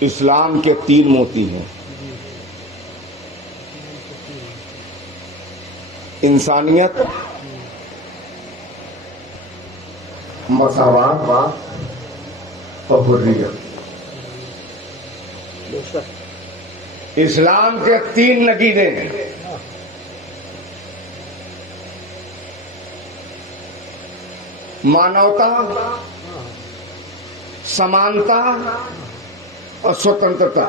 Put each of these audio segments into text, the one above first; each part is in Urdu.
اسلام کے 3 موتی ہیں: انسانیت، مساوات اور حریت۔ اسلام کے 3 نگینے ہیں: مانوتا، سمانتا اور سوتنترتا۔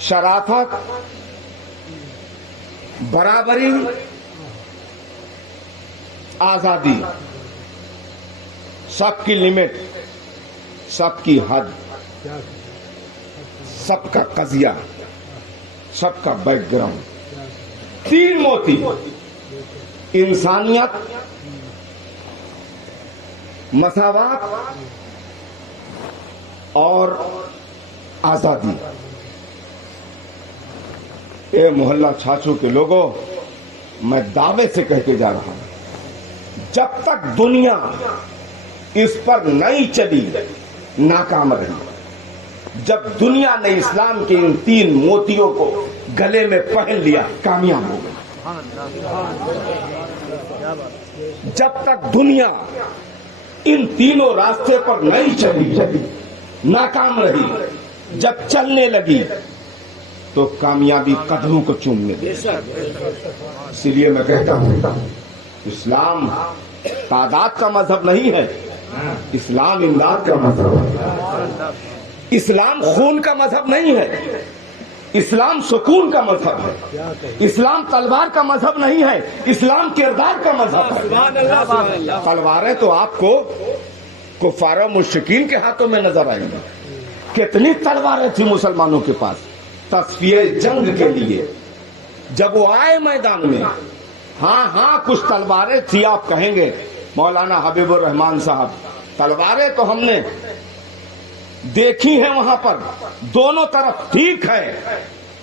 شرافت، برابری، آزادی، سب کی لمٹ، سب کی حد، سب کا قضیہ، سب کا بیک گراؤنڈ۔ 3 موتی: انسانیت، مساوات اور آزادی۔ اے محلہ چھاچو کے لوگوں، میں دعوے سے کہہ کے جا رہا ہوں، جب تک دنیا اس پر نہیں چلی ناکام رہی۔ جب دنیا نے اسلام کے ان 3 موتیوں کو گلے میں پہن لیا کامیاب ہو گئی۔ جب تک دنیا ان تینوں راستے پر نہیں چلی ناکام رہی، جب چلنے لگی تو کامیابی قدموں کو چومنے لگی۔ اسی لیے میں کہتا ہوں، اسلام تعداد کا مذہب نہیں ہے، اسلام امداد کا مذہب ہے۔ اسلام خون کا مذہب نہیں ہے، اسلام سکون کا مذہب ہے۔ اسلام تلوار کا مذہب نہیں ہے، اسلام کردار کا مذہب ہے۔ تلواریں تو آپ کو کفار و مشرکین کے ہاتھوں میں نظر آئیں گی۔ کتنی تلواریں تھیں مسلمانوں کے پاس تصفیہ جنگ کے لیے۔ جب وہ آئے میدان میں، ہاں کچھ تلواریں تھی، آپ کہیں گے مولانا حبیب الرحمان صاحب، تلواریں تو ہم نے دیکھی ہیں وہاں پر دونوں طرف، ٹھیک ہے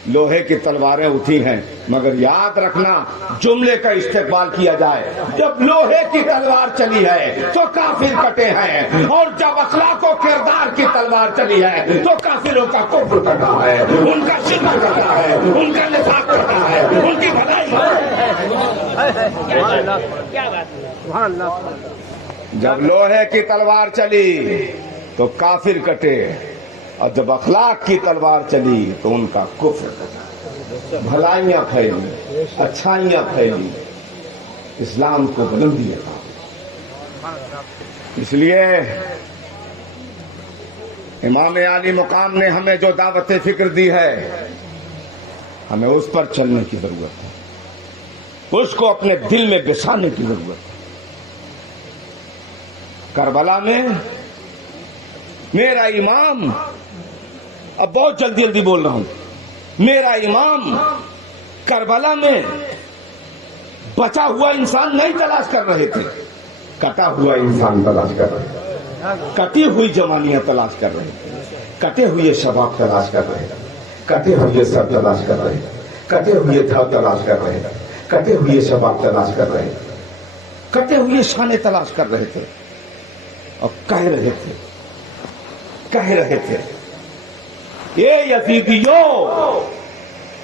لوہے کی تلواریں اٹھی ہیں، مگر یاد رکھنا جملے کا استقبال کیا جائے، جب لوہے کی تلوار چلی ہے تو کافر کٹے ہیں، اور جب اخلاق و کردار کی تلوار چلی ہے تو کافروں کا کفر کٹا ہے، ان کا شرک کٹا ہے، ان کا نفاق کٹا ہے، ان کی بھلائی۔ جب لوہے کی تلوار چلی تو کافر کٹے، اور جب اخلاق کی تلوار چلی تو ان کا کفر کٹا، بھلائیاں پھیلی، اچھائیاں پھیلی، اسلام کو بلندی عطا۔ اس لیے امام عالی مقام نے ہمیں جو دعوت فکر دی ہے، ہمیں اس پر چلنے کی ضرورت ہے، اس کو اپنے دل میں بسانے کی ضرورت ہے۔ کربلا میں میرا امام، اب بہت جلدی بول رہا ہوں، میرا امام کربلا میں بچا ہوا انسان نہیں تلاش کر رہے تھے، کٹا ہوا انسان تلاش کر رہے تھے، کٹی ہوئی جوانیاں تلاش کر رہے تھے، کٹے ہوئے شباب تلاش کر رہے تھے، کٹے ہوئے سر تلاش کر رہے تھے، کٹے ہوئے تھا تلاش کر رہے تھے، کٹے ہوئے شباب تلاش کر رہے تھے، کٹے ہوئے شانے تلاش کر رہے تھے، اور کہہ رہے تھے اے یزیدیوں،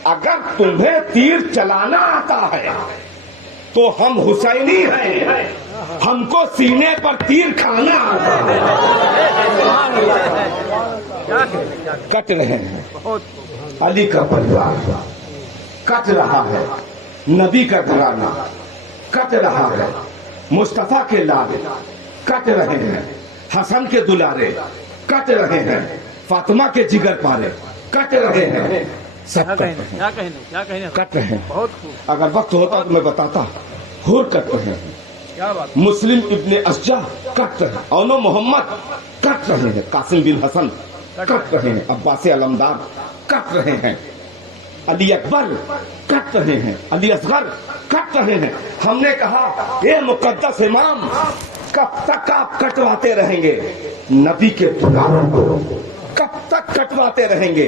اگر تمہیں تیر چلانا آتا ہے تو ہم حسینی ہیں، ہم کو سینے پر تیر کھانا آتا ہے۔ کٹ رہے ہیں، علی کا پریوار کٹ رہا ہے، نبی کا گھرانہ کٹ رہا ہے، مصطفیٰ کے لال کٹ رہے ہیں، حسن کے دلارے کٹ رہے ہیں، فاطمہ کے جگر پارے کٹ رہے ہیں، سب کٹ رہے ہیں۔ اگر وقت ہوتا تو میں بتاتا، حور کٹ رہے ہیں، مسلم ابن اشجع کٹ رہے ہیں، اونو محمد کٹ رہے ہیں، قاسم بن حسن کٹ رہے ہیں، عباس علمدار کٹ رہے ہیں، علی اکبر کٹ رہے ہیں، علی اصغر کٹ رہے ہیں۔ ہم نے کہا اے مقدس امام، کب تک آپ کٹواتے رہیں گے نبی کے دلاروں کو؟ کب تک کٹواتے رہیں گے؟